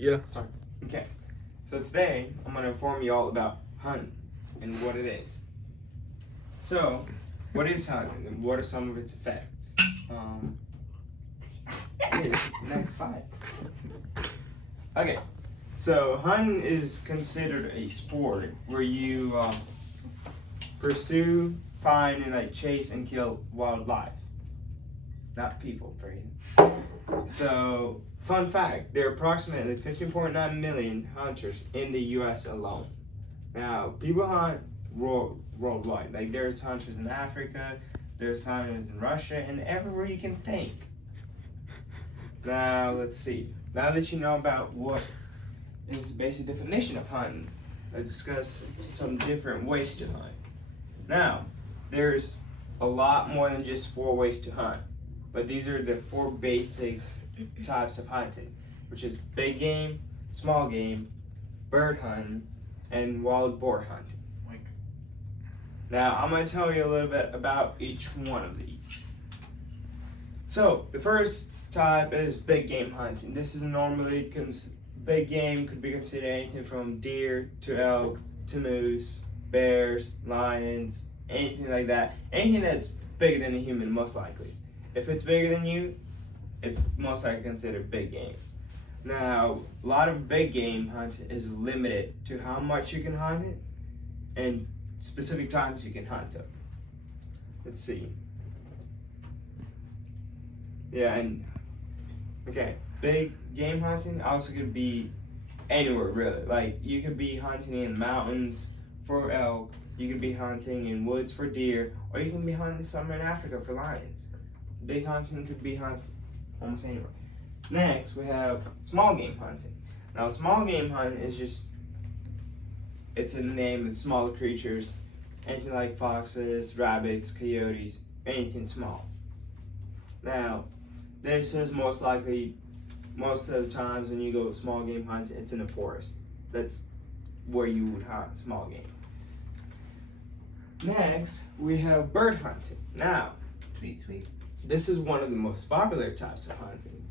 Yeah. Sorry. Okay. So today, I'm going to inform you all about hunting and what it is. So, what is hunting and what are some of its effects? Next slide. Okay. So, hunting is considered a sport where you pursue, find, and like chase and kill wildlife. Not people, Braden. So, fun fact, there are approximately 15.9 million hunters in the US alone. Now, people hunt worldwide. Like, there's hunters in Africa, there's hunters in Russia, and everywhere you can think. Now, let's see. Now that you know about what is the basic definition of hunting, let's discuss some different ways to hunt. Now, there's a lot more than just 4 ways to hunt. But these are the 4 basics types of hunting, which is big game, small game, bird hunting, and wild boar hunting. Now, I'm going to tell you a little bit about each one of these. So, the first type is big game hunting. This is normally, big game could be considered anything from deer to elk to moose, bears, lions, anything like that. Anything that's bigger than a human, most likely. If it's bigger than you, it's most likely considered big game. Now, a lot of big game hunting is limited to how much you can hunt it and specific times you can hunt it. Let's see. Yeah, and okay, big game hunting also could be anywhere really. Like, you could be hunting in mountains for elk, you could be hunting in woods for deer, or you can be hunting somewhere in Africa for lions. Big hunting could be hunted almost anywhere. Next, we have small game hunting. Now, small game hunting is just, it's in the name of smaller creatures, anything like foxes, rabbits, coyotes, anything small. Now, this is most likely, most of the times when you go small game hunting, it's in a forest. That's where you would hunt small game. Next, we have bird hunting. Now, this is one of the most popular types of hunting,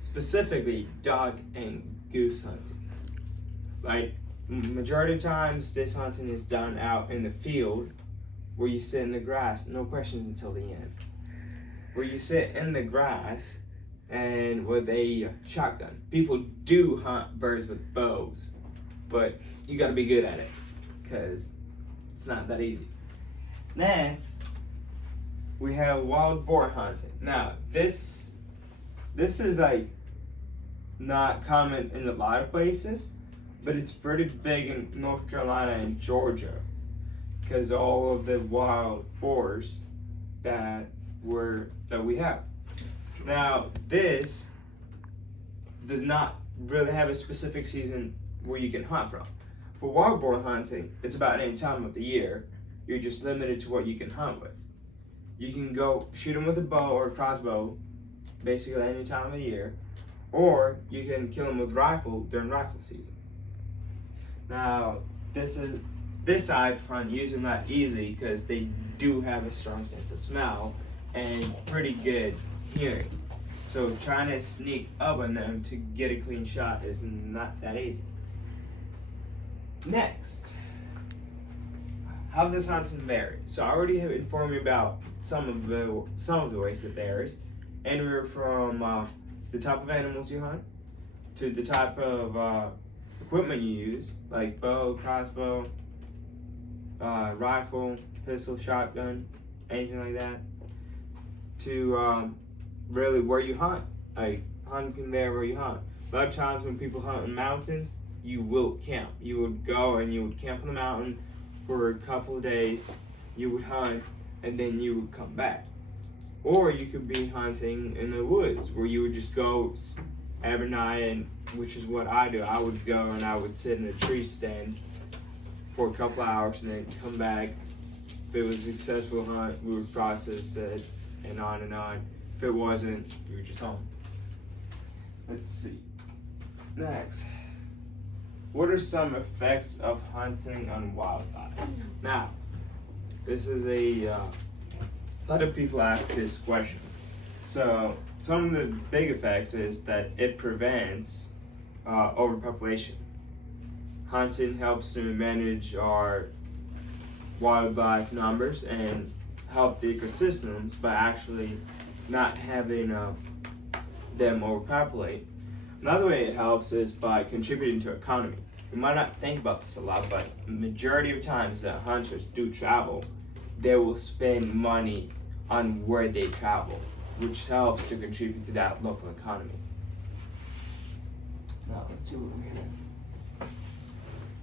specifically dog and goose hunting. Like, majority of times, this hunting is done out in the field where you sit in the grass, no questions until the end. Where you sit in the grass and with a shotgun. People do hunt birds with bows, but you gotta be good at it because it's not that easy. Next, we have wild boar hunting. Now, this is like not common in a lot of places, but it's pretty big in North Carolina and Georgia because all of the wild boars that we have. Now, this does not really have a specific season where you can hunt from. For wild boar hunting, it's about any time of the year. You're just limited to what you can hunt with. You can go shoot them with a bow or a crossbow, basically any time of the year, or you can kill them with rifle during rifle season. Now, this type of hunt usually not easy because they do have a strong sense of smell and pretty good hearing. So trying to sneak up on them to get a clean shot is not that easy. Next, how this hunting varies. So I already have informed you about some of the ways it varies, anywhere from the type of animals you hunt to the type of equipment you use, like bow, crossbow, rifle, pistol, shotgun, anything like that, to really where you hunt. Like, hunting can vary where you hunt. A lot of times when people hunt in mountains, you will camp. You would go and you would camp on the mountain for a couple of days, you would hunt, and then you would come back. Or you could be hunting in the woods, where you would just go every night, and which is what I do. I would go and I would sit in a tree stand for a couple hours and then come back. If it was a successful hunt, we would process it and on and on. If it wasn't, we were just home. Let's see. Next. What are some effects of hunting on wildlife? Now, this is a lot of people ask this question. So, some of the big effects is that it prevents overpopulation. Hunting helps to manage our wildlife numbers and help the ecosystems by actually not having them overpopulate. Another way it helps is by contributing to economy. You might not think about this a lot, but the majority of times that hunters do travel, they will spend money on where they travel, which helps to contribute to that local economy. Now let's see what we have.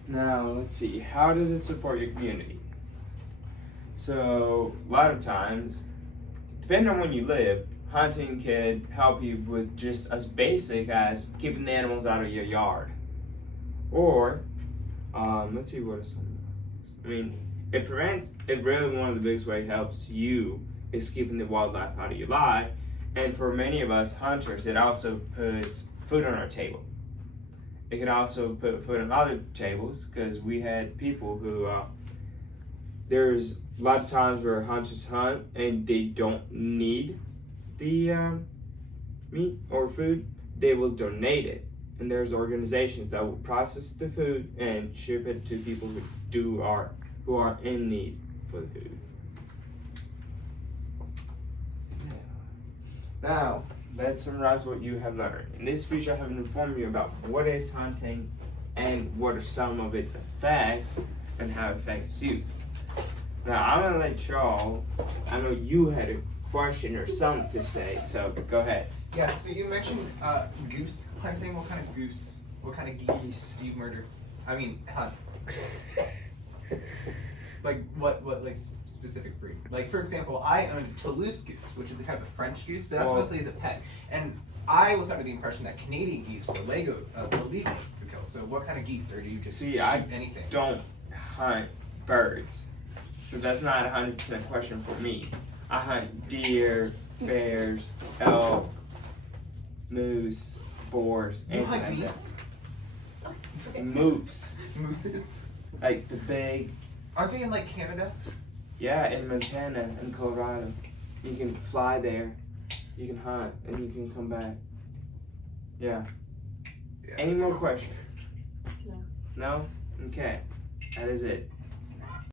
Now let's see, how does it support your community? So a lot of times, depending on when you live, hunting can help you with just as basic as keeping the animals out of your yard. Or, let's see what are some. I mean, it really one of the biggest ways it helps you is keeping the wildlife out of your life. And for many of us hunters, it also puts food on our table. It can also put food on other tables because we had people who, there's a lot of times where hunters hunt and they don't need the meat or food, they will donate it. And there's organizations that will process the food and ship it to people who are in need for the food. Now, let's summarize what you have learned. In this speech, I have informed you about what is hunting and what are some of its effects and how it affects you. Now, I'm gonna let y'all, I know you had a question or something to say, so go ahead. Yeah, so you mentioned goose hunting. What kind of geese do you murder? I mean, hunt. Like what like specific breed? Like for example, I own a Toulouse goose, which is a kind of a French goose, but that's mostly as a pet. And I was under the impression that Canadian geese were illegal to kill. So what kind of geese, or do you just shoot anything? I don't hunt birds, so that's not a 100% question for me. I hunt deer, bears, elk, moose, boars, anything like that. And moose. Mooses? Like the big. Aren't they in like Canada? Yeah, in Montana and Colorado. You can fly there, you can hunt, and you can come back. Yeah. Any more questions? No. No? Okay. That is it.